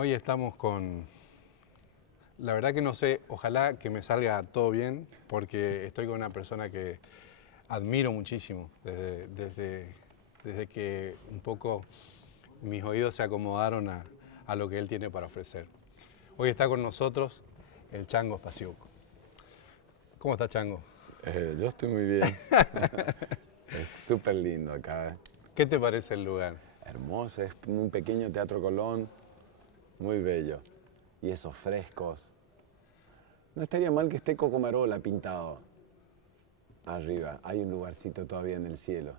hoy estamos con... La verdad que no sé, ojalá que me salga todo bien, porque estoy con una persona que admiro muchísimo desde que un poco mis oídos se acomodaron a lo que él tiene para ofrecer. Hoy está con nosotros el Chango Spasiuk. ¿Cómo está, Chango? Yo estoy muy bien. Es súper lindo acá. ¿Qué te parece el lugar? Hermoso, es un pequeño Teatro Colón, muy bello. Y esos frescos. No estaría mal que esté Cocomarola pintado arriba. Hay un lugarcito todavía en el cielo.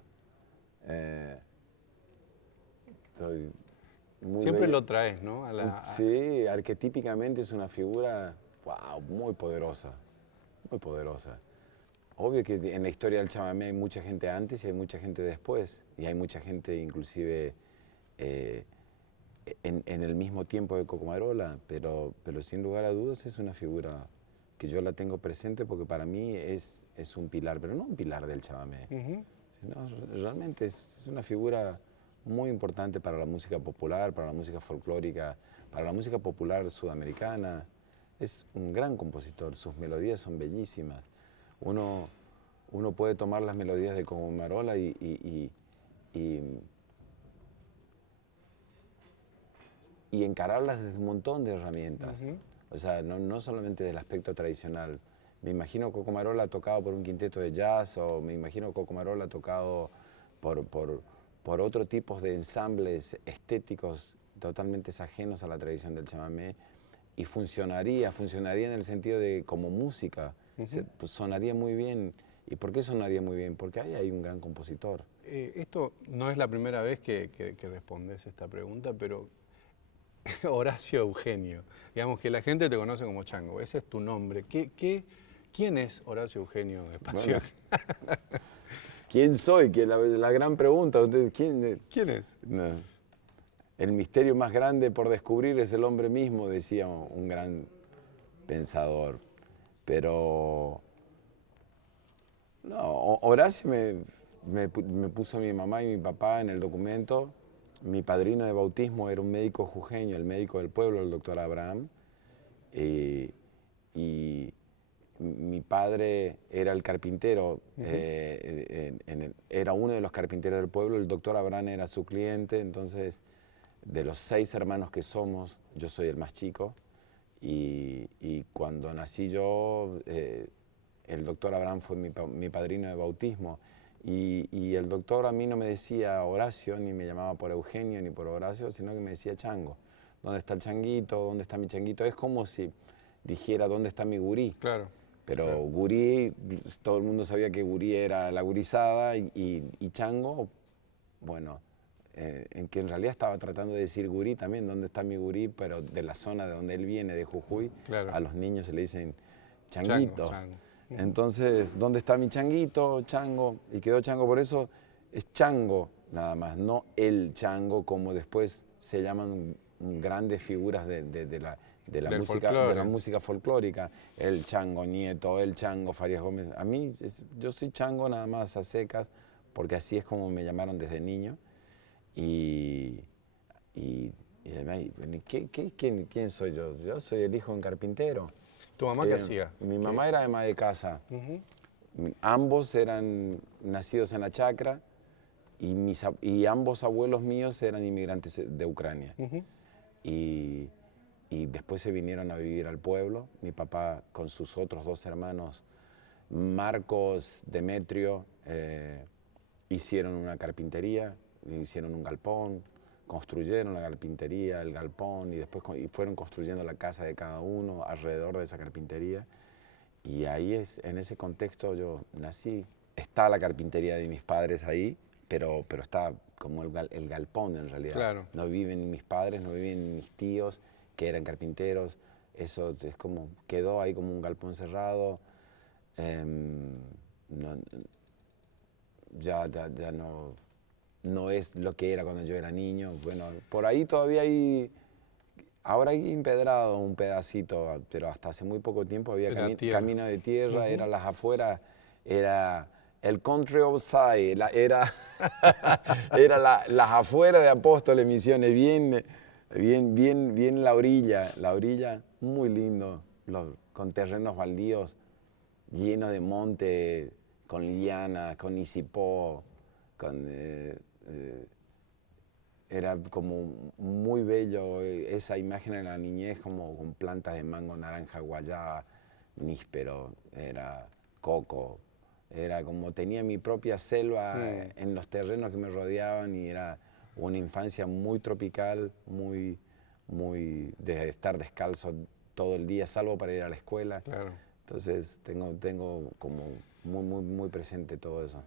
Estoy muy Siempre bello. lo traes, ¿no? Sí, arquetípicamente es una figura, wow, muy poderosa. Muy poderosa. Obvio que en la historia del chamamé hay mucha gente antes y hay mucha gente después. Y hay mucha gente inclusive en el mismo tiempo de Cocomarola, pero sin lugar a dudas es una figura que yo la tengo presente porque para mí es un pilar, pero no un pilar del chamamé, sino realmente es una figura muy importante para la música popular, para la música folclórica, para la música popular sudamericana. Es un gran compositor, sus melodías son bellísimas. Uno puede tomar las melodías de Cocomarola y encararlas desde un montón de herramientas. O sea, no solamente del aspecto tradicional. Me imagino Cocomarola tocado por un quinteto de jazz, o me imagino Cocomarola tocado por otro tipo de ensambles estéticos totalmente ajenos a la tradición del chamamé, y funcionaría en el sentido de como música, pues sonaría muy bien. ¿Y por qué sonaría muy bien? Porque ahí hay un gran compositor. Esto no es la primera vez que respondes esta pregunta, pero Horacio Eugenio, digamos que la gente te conoce como Chango, ese es tu nombre. ¿Quién es Horacio Eugenio Spasiuk? Bueno, ¿quién soy? Que la gran pregunta. ¿Quién es? No. El misterio más grande por descubrir es el hombre mismo, decía un gran pensador. Pero no, Horacio me puso mi mamá y mi papá en el documento. Mi padrino de bautismo era un médico jujeño, el médico del pueblo, el doctor Abraham. Y mi padre era el carpintero, era uno de los carpinteros del pueblo, el doctor Abraham era su cliente. Entonces, de los 6 hermanos que somos, yo soy el más chico, y cuando nací yo, el doctor Abraham fue mi padrino de bautismo, y el doctor a mí no me decía Horacio, ni me llamaba por Eugenio, ni por Horacio, sino que me decía Chango. ¿Dónde está el changuito? ¿Dónde está mi changuito? Es como si dijera, ¿dónde está mi gurí? Claro. Pero claro. Gurí, todo el mundo sabía que Gurí era la gurizada, y Chango, bueno, en que en realidad estaba tratando de decir Gurí también, ¿dónde está mi Gurí? Pero de la zona de donde él viene, de Jujuy, Claro. a los niños se le dicen changuitos. Chango. Entonces, ¿dónde está mi changuito? Chango, y quedó Chango, por eso es Chango nada más, no el Chango, como después se llaman grandes figuras de la música folclórica, el Chango Nieto, el Chango Farías Gómez. A mí, yo soy Chango nada más a secas, porque así es como me llamaron desde niño. Y ¿quién soy yo? Yo soy el hijo de un carpintero. ¿Tu mamá qué hacía? Mi mamá era ama de casa. Ambos eran nacidos en la chacra, y ambos abuelos míos eran inmigrantes de Ucrania. Y después se vinieron a vivir al pueblo. Mi papá con sus otros 2 hermanos, Marcos, Demetrio, hicieron una carpintería, hicieron un galpón, construyeron la carpintería, el galpón, y después fueron construyendo la casa de cada uno alrededor de esa carpintería. Y ahí en ese contexto yo nací. Está la carpintería de mis padres ahí, pero está como el galpón en realidad. Claro. No viven mis padres, no viven mis tíos, que eran carpinteros. Eso es como, quedó ahí como un galpón cerrado. Ya no es lo que era cuando yo era niño. Bueno, por ahí todavía ahora hay empedrado un pedacito, pero hasta hace muy poco tiempo había camino de tierra, era las afueras, era el country outside, era las afueras de Apóstoles, Misiones, bien Bien la orilla muy lindo, con terrenos baldíos llenos de monte, con lianas, con isipó, era como muy bello esa imagen en la niñez, como con plantas de mango, naranja, guayaba, níspero, era coco, era como tenía mi propia selva en los terrenos que me rodeaban y era una infancia muy tropical, muy de estar descalzo todo el día, salvo para ir a la escuela. Claro. Entonces tengo como muy presente todo eso.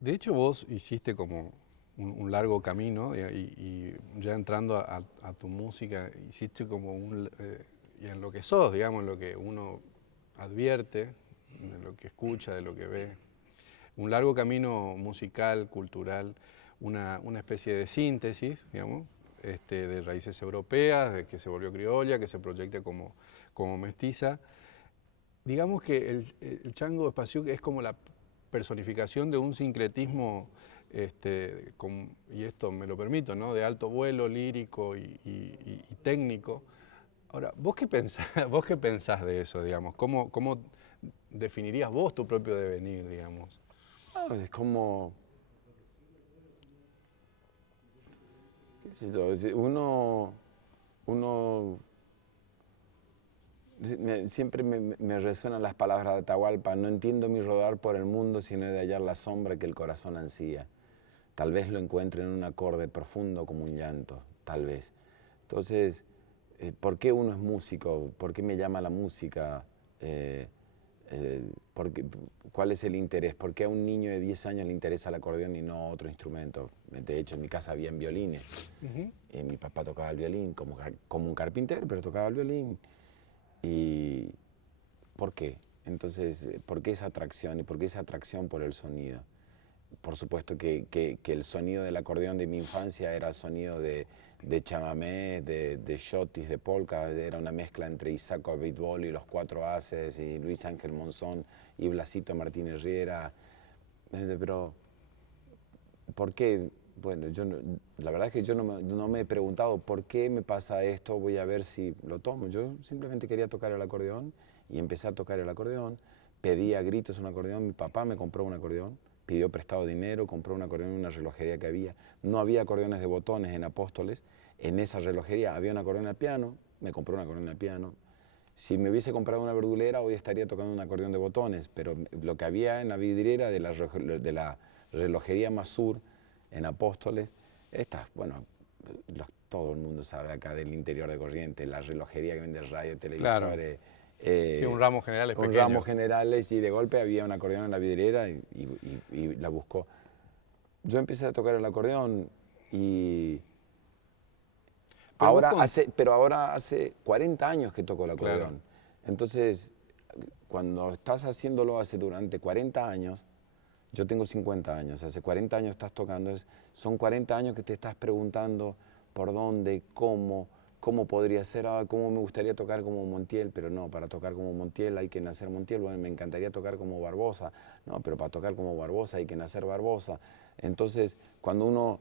De hecho, vos hiciste como un largo camino y ya entrando a tu música, hiciste como y en lo que sos, digamos, en lo que uno advierte, de lo que escucha, de lo que ve. Un largo camino musical, cultural, una especie de síntesis, digamos, de raíces europeas, de que se volvió criolla, que se proyecta como mestiza. Digamos que el Chango Espasiuk es como la personificación de un sincretismo, y esto me lo permito, ¿no? De alto vuelo, lírico y técnico. Ahora, ¿vos qué pensás, vos qué pensás de eso, digamos? ¿Cómo definirías vos tu propio devenir, digamos? Es como, qué sé yo, siempre me resuenan las palabras de Atahualpa: no entiendo mi rodar por el mundo, sino de hallar la sombra que el corazón ansía. Tal vez lo encuentre en un acorde profundo como un llanto, tal vez. Entonces, ¿por qué uno es músico? ¿Por qué me llama la música? ¿Cuál es el interés? ¿Por qué a un niño de 10 años le interesa el acordeón y no otro instrumento? De hecho, en mi casa habían violines. Mi papá tocaba el violín como un carpintero, pero tocaba el violín. ¿Y por qué? Entonces, ¿por qué esa atracción? ¿Y por qué esa atracción por el sonido? Por supuesto que el sonido del acordeón de mi infancia era sonido de chamamé, de shotis, de polka, era una mezcla entre Isaac Abitbol y los Cuatro Haces, y Luis Ángel Monzón y Blasito Martínez Riera. Pero, ¿por qué? Bueno, la verdad es que yo no me he preguntado por qué me pasa esto, voy a ver si lo tomo. Yo simplemente quería tocar el acordeón y empecé a tocar el acordeón. Pedí a gritos un acordeón, mi papá me compró un acordeón, pidió prestado dinero, compró un acordeón en una relojería que había. No había acordeones de botones en Apóstoles, en esa relojería había un acordeón al piano, me compró un acordeón al piano. Si me hubiese comprado una verdulera, hoy estaría tocando un acordeón de botones, pero lo que había en la vidriera de la relojería Masur, en Apóstoles, bueno, todo el mundo sabe acá del interior de Corrientes, la relojería que vende radio, televisores. Claro. Sí, un ramo general es pequeño. Un ramo generales, y de golpe había un acordeón en la vidriera y la buscó. Yo empecé a tocar el acordeón y pero ahora hace 40 años que toco el acordeón. Claro. Entonces, cuando estás haciéndolo durante 40 años, yo tengo 50 años, hace 40 años estás tocando, son 40 años que te estás preguntando por dónde, cómo podría ser, cómo me gustaría tocar como Montiel, pero no, para tocar como Montiel hay que nacer Montiel. Bueno, me encantaría tocar como Barbosa, no, pero para tocar como Barbosa hay que nacer Barbosa. Entonces, cuando uno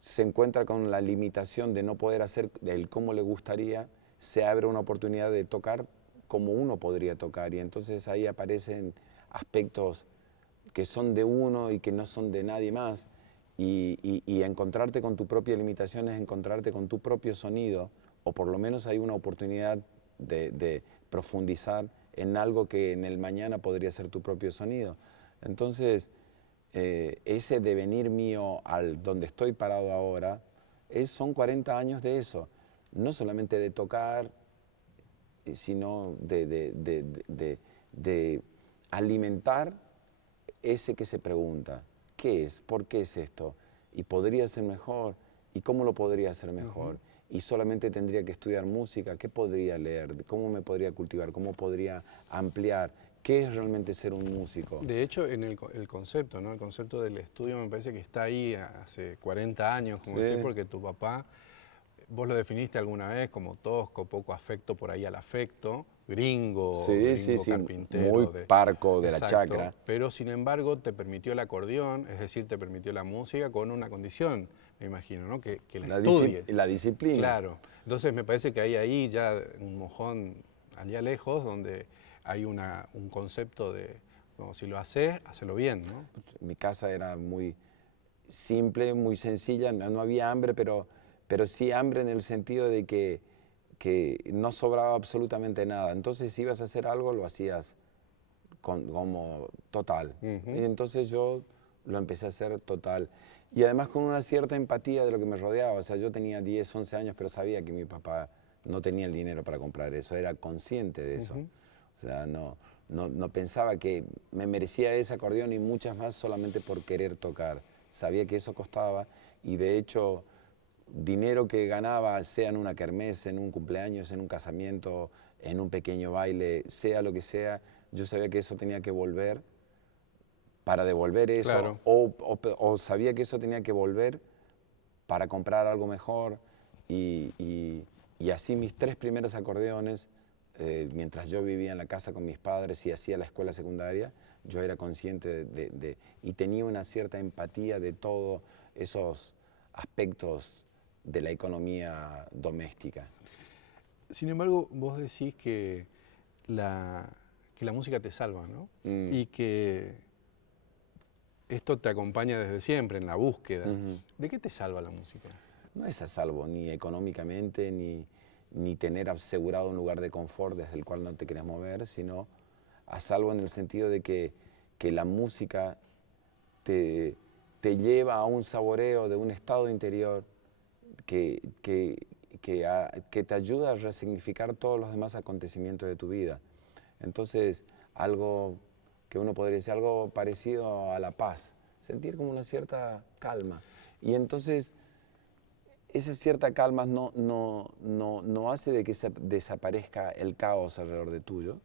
se encuentra con la limitación de no poder hacer el cómo le gustaría, se abre una oportunidad de tocar como uno podría tocar, y entonces ahí aparecen aspectos que son de uno y que no son de nadie más, y encontrarte con tu propia limitación es encontrarte con tu propio sonido, o por lo menos hay una oportunidad de profundizar en algo que en el mañana podría ser tu propio sonido. Entonces, ese devenir mío al donde estoy parado ahora, son 40 años de eso, no solamente de tocar, sino de alimentar ese que se pregunta, ¿qué es? ¿Por qué es esto? y podría ser mejor, y cómo lo podría hacer mejor, y solamente tendría que estudiar música, ¿qué podría leer? ¿Cómo me podría cultivar? ¿Cómo podría ampliar? ¿Qué es realmente ser un músico? De hecho, en el concepto, ¿no? El concepto del estudio me parece que está ahí hace 40 años, como Sí. decir, porque tu papá, vos lo definiste alguna vez como tosco, poco afecto por ahí al afecto, gringo, Sí, carpintero. muy parco de la Exacto. chacra. Pero sin embargo te permitió el acordeón, es decir, te permitió la música con una condición, me imagino, ¿no? Que la estudies. La disciplina. Claro. Entonces me parece que hay ahí ya un mojón allá lejos donde hay un concepto de, como si lo haces, hacelo bien, ¿no? Mi casa era muy simple, muy sencilla, no había hambre, pero sí hambre en el sentido de que no sobraba absolutamente nada. Entonces, si ibas a hacer algo, lo hacías como total. Y entonces yo lo empecé a hacer total. Y además con una cierta empatía de lo que me rodeaba. O sea, yo tenía 10, 11 años, pero sabía que mi papá no tenía el dinero para comprar eso, era consciente de eso. O sea, no pensaba que me merecía ese acordeón y muchas más solamente por querer tocar. Sabía que eso costaba y de hecho dinero que ganaba, sea en una kermés, en un cumpleaños, en un casamiento, en un pequeño baile, sea lo que sea, yo sabía que eso tenía que volver para devolver eso, Claro. o sabía que eso tenía que volver para comprar algo mejor y así mis 3 primeros acordeones, mientras yo vivía en la casa con mis padres y hacía la escuela secundaria, yo era consciente y tenía una cierta empatía de todos esos aspectos de la economía doméstica. Sin embargo, vos decís que la música te salva, ¿no? Y que esto te acompaña desde siempre en la búsqueda. ¿De qué te salva la música? No es a salvo ni económicamente, ni tener asegurado un lugar de confort desde el cual no te quieres mover, sino a salvo en el sentido de que la música te lleva a un saboreo de un estado interior que te ayuda a resignificar todos los demás acontecimientos de tu vida. Entonces, algo que uno podría decir, algo parecido a la paz, sentir como una cierta calma. Y entonces, esa cierta calma no hace de que desaparezca el caos alrededor de tuyo,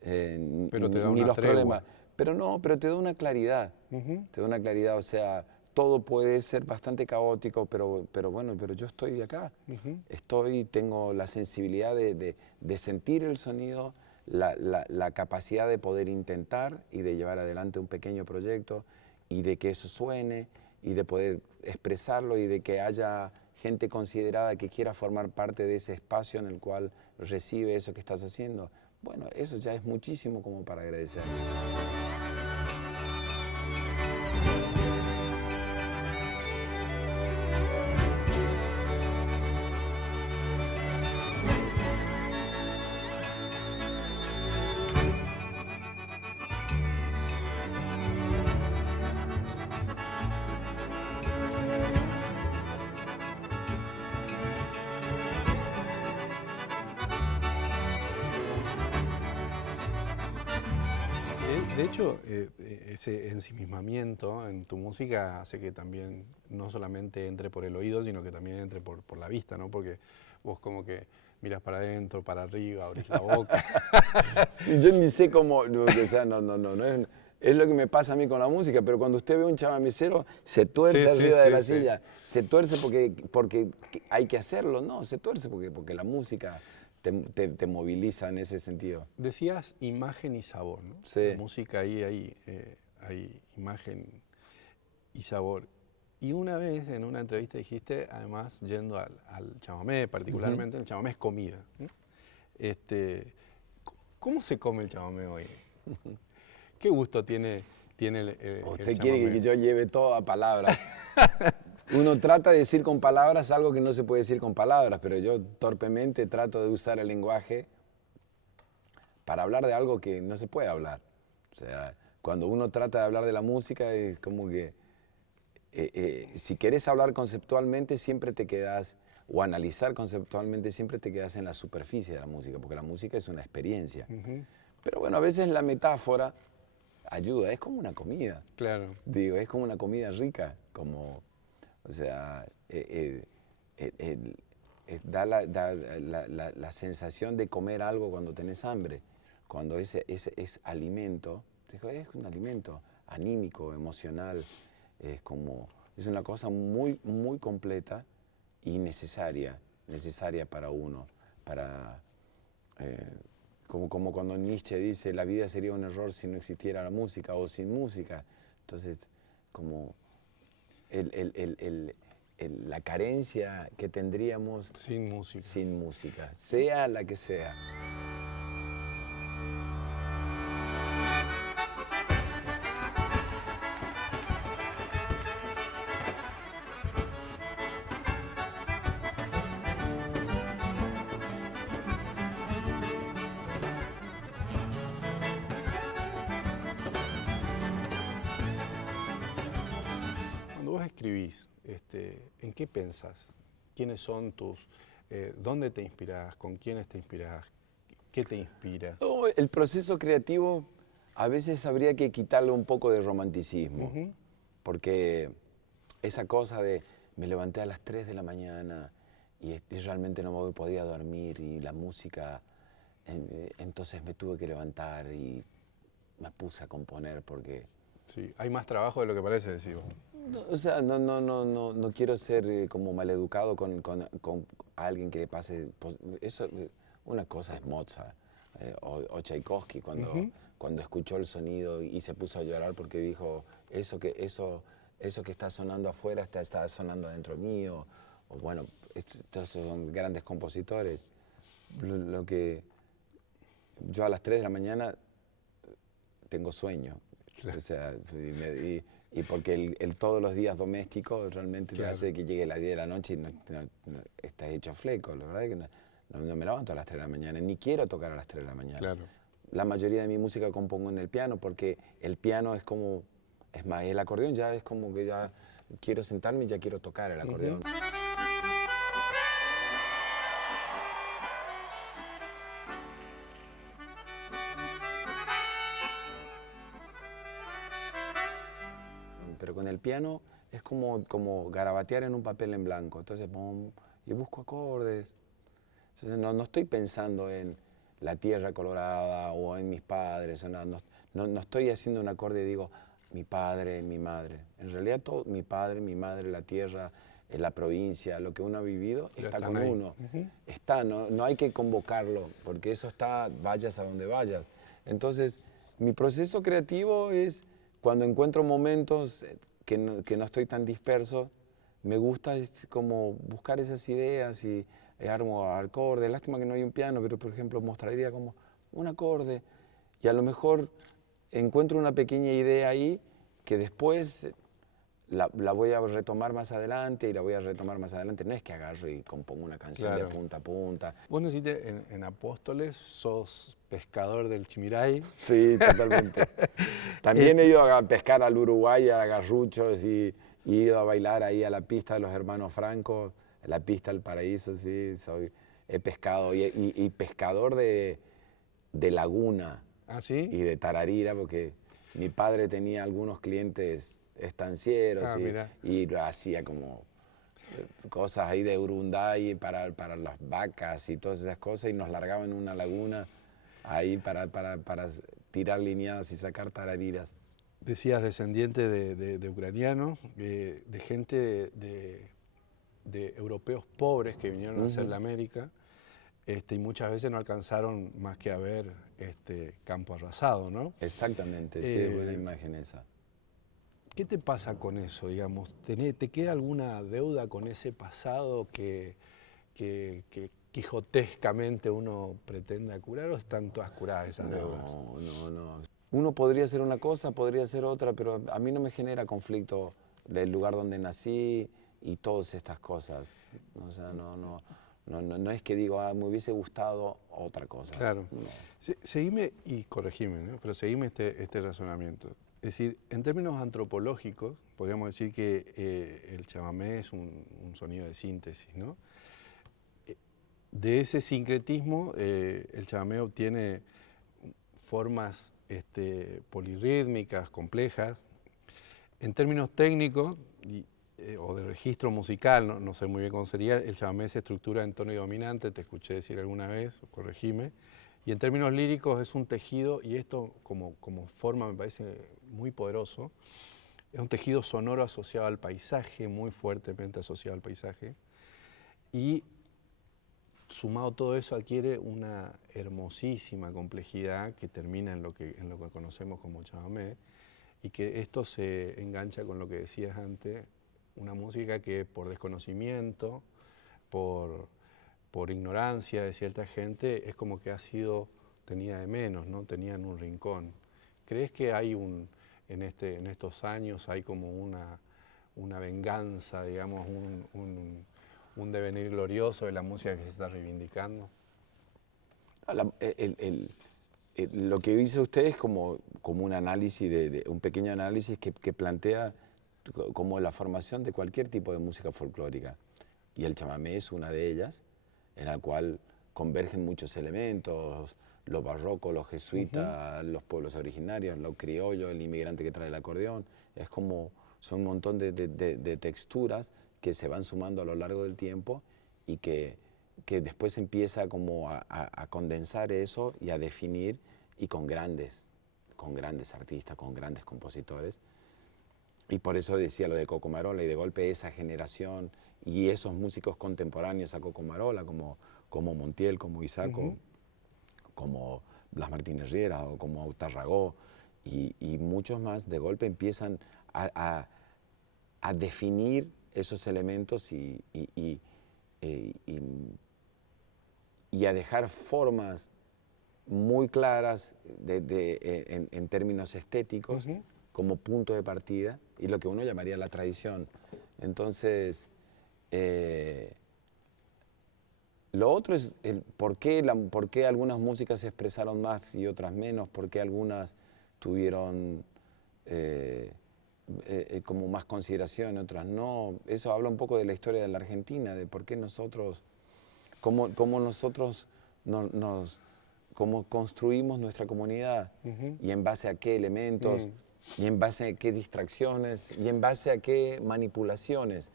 Pero te da ni una los tregua. problemas. Pero te da una claridad. Te da una claridad, o sea, todo puede ser bastante caótico, pero yo estoy acá. Tengo la sensibilidad de sentir el sonido, la capacidad de poder intentar y de llevar adelante un pequeño proyecto y de que eso suene y de poder expresarlo y de que haya gente considerada que quiera formar parte de ese espacio en el cual recibe eso que estás haciendo. Bueno, eso ya es muchísimo como para agradecer. De hecho, ese ensimismamiento en tu música hace que también no solamente entre por el oído, sino que también entre por la vista, ¿no? Porque vos como que miras para adentro, para arriba, abrís la boca. Sí, yo ni sé cómo, o sea, es lo que me pasa a mí con la música, pero cuando usted ve un chamamecero, se tuerce arriba de la silla, se tuerce porque hay que hacerlo, no, se tuerce porque la música te moviliza en ese sentido. Decías imagen y sabor, ¿no? Sí. La música ahí hay imagen y sabor. Y una vez en una entrevista dijiste, además yendo al chamamé, particularmente, el chamamé es comida, ¿no? ¿Cómo se come el chamamé hoy? ¿Qué gusto tiene el Usted chamamé? quiere que yo lleve todo a palabras. Uno trata de decir con palabras algo que no se puede decir con palabras, pero yo torpemente trato de usar el lenguaje para hablar de algo que no se puede hablar. O sea, cuando uno trata de hablar de la música es como que si querés hablar conceptualmente siempre te quedás, o analizar conceptualmente siempre te quedás en la superficie de la música, porque la música es una experiencia. Pero bueno, a veces la metáfora ayuda, es como una comida. Claro. Digo, es como una comida rica, como O sea, da la sensación de comer algo cuando tenés hambre. Cuando ese es alimento, es un alimento anímico, emocional, es una cosa muy, muy completa y necesaria para uno, como cuando Nietzsche dice, la vida sería un error si no existiera la música o sin música. Entonces, como la carencia que tendríamos sin música, sea la que sea. Cuando vos escribís, ¿en qué pensás? ¿Quiénes son dónde te inspirás? ¿Con quiénes te inspirás? ¿Qué te inspira? El proceso creativo a veces habría que quitarle un poco de romanticismo, porque esa cosa de me levanté a las 3 de la mañana y realmente no me podía dormir y la música, entonces me tuve que levantar y me puse a componer porque... Sí, hay más trabajo de lo que parece, decir vos. No, o sea, no quiero ser como maleducado con alguien que le pase... Eso, una cosa es Mozart o Tchaikovsky cuando escuchó el sonido y se puso a llorar porque dijo eso que está sonando afuera está sonando adentro mío. O bueno, estos son grandes compositores. Lo que yo a las 3 de la mañana tengo sueño. Claro. O sea, y porque el todos los días doméstico realmente te hace que llegue las 10 de la noche y no estás hecho fleco. La verdad es que no me levanto a las 3 de la mañana, ni quiero tocar a las 3 de la mañana. Claro. La mayoría de mi música compongo en el piano porque el piano es como, es más, el acordeón ya es como que ya quiero sentarme y ya quiero tocar el acordeón. Pero con el piano es como garabatear en un papel en blanco. Entonces, y busco acordes. Entonces, no estoy pensando en la tierra colorada o en mis padres. No estoy haciendo un acorde y digo, mi padre, mi madre. En realidad, todo, mi padre, mi madre, la tierra, la provincia, lo que uno ha vivido, está con ahí. Uno. Está, no hay que convocarlo, porque eso está, vayas a donde vayas. Entonces, mi proceso creativo es... Cuando encuentro momentos que no estoy tan disperso, me gusta como buscar esas ideas y armo acordes. Lástima que no hay un piano, pero por ejemplo mostraría como un acorde y a lo mejor encuentro una pequeña idea ahí que después la voy a retomar más adelante y la voy a retomar más adelante. No es que agarro y compongo una canción de punta a punta. Vos naciste en Apóstoles, sos pescador del Chimiray. Sí, totalmente. También he ido a pescar al Uruguay, a garruchos y he ido a bailar ahí a la pista de los hermanos Franco, la pista del Paraíso, sí, he pescado y pescador de laguna. ¿Ah, sí? Y de tararira, porque mi padre tenía algunos clientes estancieros y lo hacía como cosas ahí de Urunday para las vacas y todas esas cosas y nos largaban en una laguna ahí para tirar lineadas y sacar tarariras. Decías descendiente de ucranianos, de gente de europeos pobres que vinieron a hacer la América y muchas veces no alcanzaron más que a ver campo arrasado, ¿no? Exactamente, sí, buena imagen esa. ¿Qué te pasa con eso, digamos? ¿Te queda alguna deuda con ese pasado que quijotescamente uno pretende curar o están todas curadas esas deudas? No. Uno podría hacer una cosa, podría hacer otra, pero a mí no me genera conflicto el lugar donde nací y todas estas cosas. O sea, no es que digo, me hubiese gustado otra cosa. Claro. No. Seguime y corregime, ¿no? Pero seguime este razonamiento. Es decir, en términos antropológicos, podríamos decir que el chamamé es un sonido de síntesis, ¿no? De ese sincretismo, el chamamé obtiene formas polirrítmicas, complejas. En términos técnicos, o de registro musical, no sé muy bien cómo sería, el chamamé se estructura en tono y dominante, te escuché decir alguna vez, corregime, y en términos líricos es un tejido, y esto como forma me parece muy poderoso, es un tejido sonoro asociado al paisaje, muy fuertemente asociado al paisaje, y sumado todo eso adquiere una hermosísima complejidad que termina en lo que conocemos como chamamé, y que esto se engancha con lo que decías antes, una música que por desconocimiento, por ignorancia de cierta gente, es como que ha sido tenida de menos, ¿no? Tenida en un rincón. ¿Crees que hay en estos años hay como una venganza, digamos, un devenir glorioso de la música que se está reivindicando? Lo que dice usted es como un análisis, un pequeño análisis que plantea como la formación de cualquier tipo de música folclórica. Y el chamamé es una de ellas, en la cual convergen muchos elementos, lo barroco, los jesuitas, los pueblos originarios, lo criollo, el inmigrante que trae el acordeón. Es como, son un montón de texturas que se van sumando a lo largo del tiempo y que después empieza como a condensar eso y a definir, y con grandes artistas, con grandes compositores. Y por eso decía lo de Coco Marola, y de golpe esa generación y esos músicos contemporáneos a Coco Marola, como Montiel, como Isaco, como Blas Martínez Riera o como Tarragó, y muchos más, de golpe empiezan a definir esos elementos y a dejar formas muy claras en términos estéticos como punto de partida y lo que uno llamaría la tradición. Entonces, lo otro es por qué algunas músicas se expresaron más y otras menos, por qué algunas tuvieron como más consideración, otras no. Eso habla un poco de la historia de la Argentina, de por qué nosotros, cómo nosotros cómo construimos nuestra comunidad y en base a qué elementos y en base a qué distracciones y en base a qué manipulaciones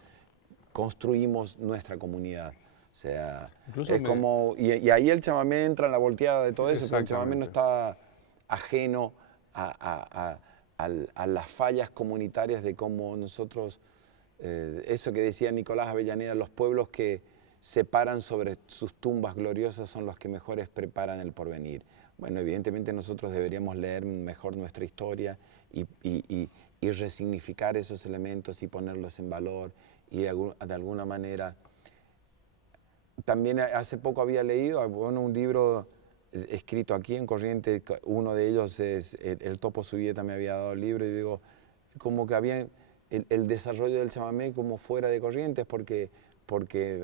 construimos nuestra comunidad. O sea, incluso es como, y ahí el chamamé entra en la volteada de todo eso, porque el chamamé no está ajeno a las fallas comunitarias de cómo nosotros, eso que decía Nicolás Avellaneda, los pueblos que se paran sobre sus tumbas gloriosas son los que mejores preparan el porvenir. Bueno, evidentemente nosotros deberíamos leer mejor nuestra historia y resignificar esos elementos y ponerlos en valor y de alguna manera. También hace poco había leído un libro escrito aquí en Corrientes, uno de ellos es el Topo Subieta, me había dado el libro, y digo, como que había el desarrollo del chamamé como fuera de Corrientes, porque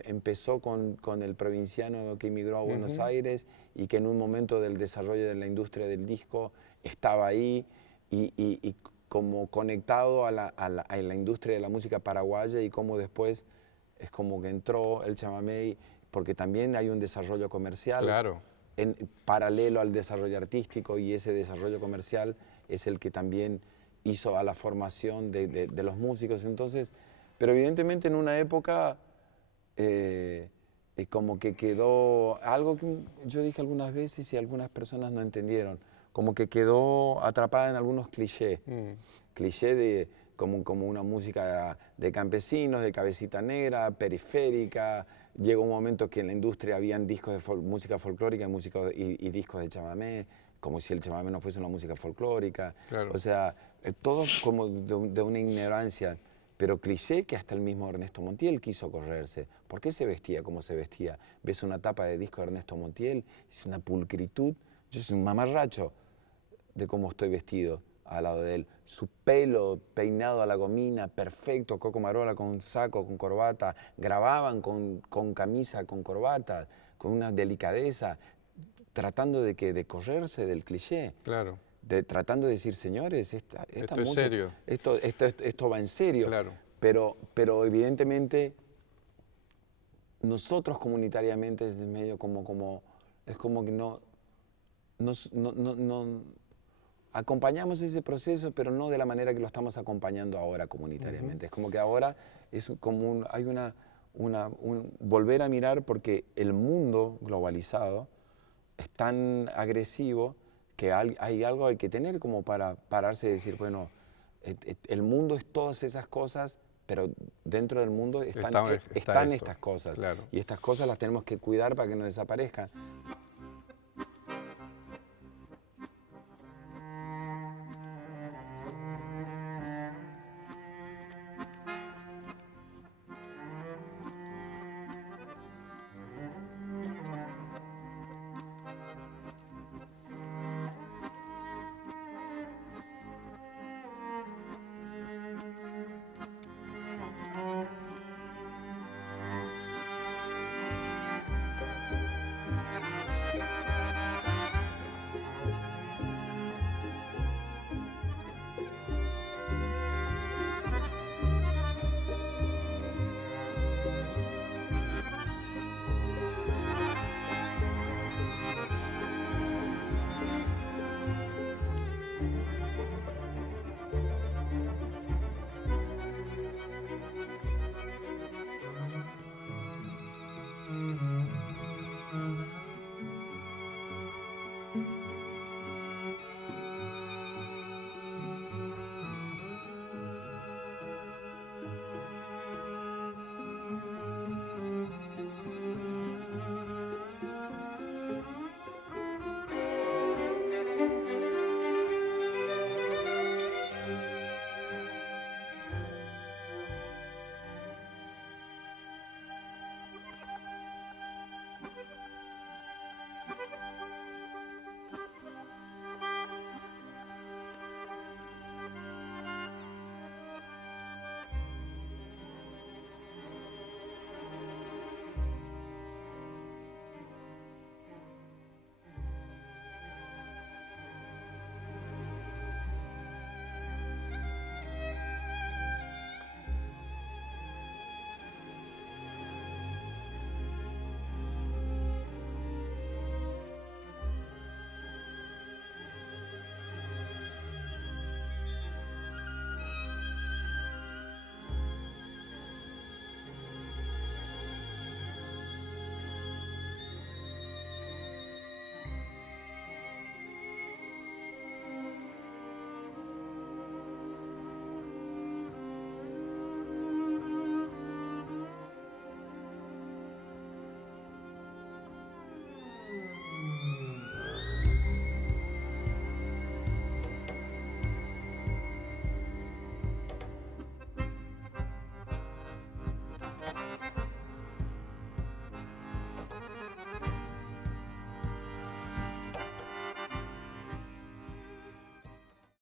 empezó con el provinciano que emigró a Buenos Aires y que en un momento del desarrollo de la industria del disco estaba ahí y como conectado a la industria de la música paraguaya, y como después es como que entró el chamamé, porque también hay un desarrollo comercial en paralelo al desarrollo artístico, y ese desarrollo comercial es el que también hizo a la formación de los músicos. Entonces, pero evidentemente en una época como que quedó algo que yo dije algunas veces y algunas personas no entendieron, como que quedó atrapada en algunos clichés. Cliché de como una música de campesinos, de cabecita negra, periférica. Llegó un momento que en la industria habían discos de música folclórica y discos de chamamé, como si el chamamé no fuese una música folclórica. O sea, todo como de una ignorancia, pero cliché que hasta el mismo Ernesto Montiel quiso correrse. ¿Por qué se vestía como se vestía? Ves una tapa de disco de Ernesto Montiel, es una pulcritud. Yo soy un mamarracho de cómo estoy vestido al lado de él. Su pelo peinado a la gomina, perfecto, Coco Marola con saco, con corbata, grababan con camisa, con corbata, con una delicadeza, tratando de correrse del cliché. Claro. Tratando de decir, señores, esta esto música, es serio. Esto va en serio. Claro. Pero evidentemente nosotros comunitariamente es medio es como que no acompañamos ese proceso, pero no de la manera que lo estamos acompañando ahora comunitariamente. Es como que ahora es como hay un volver a mirar, porque el mundo globalizado es tan agresivo que hay algo hay que tener como para pararse y decir, bueno, el mundo es todas esas cosas, pero dentro del mundo están está esto, estas cosas. claro. Y estas cosas las tenemos que cuidar para que no desaparezcan.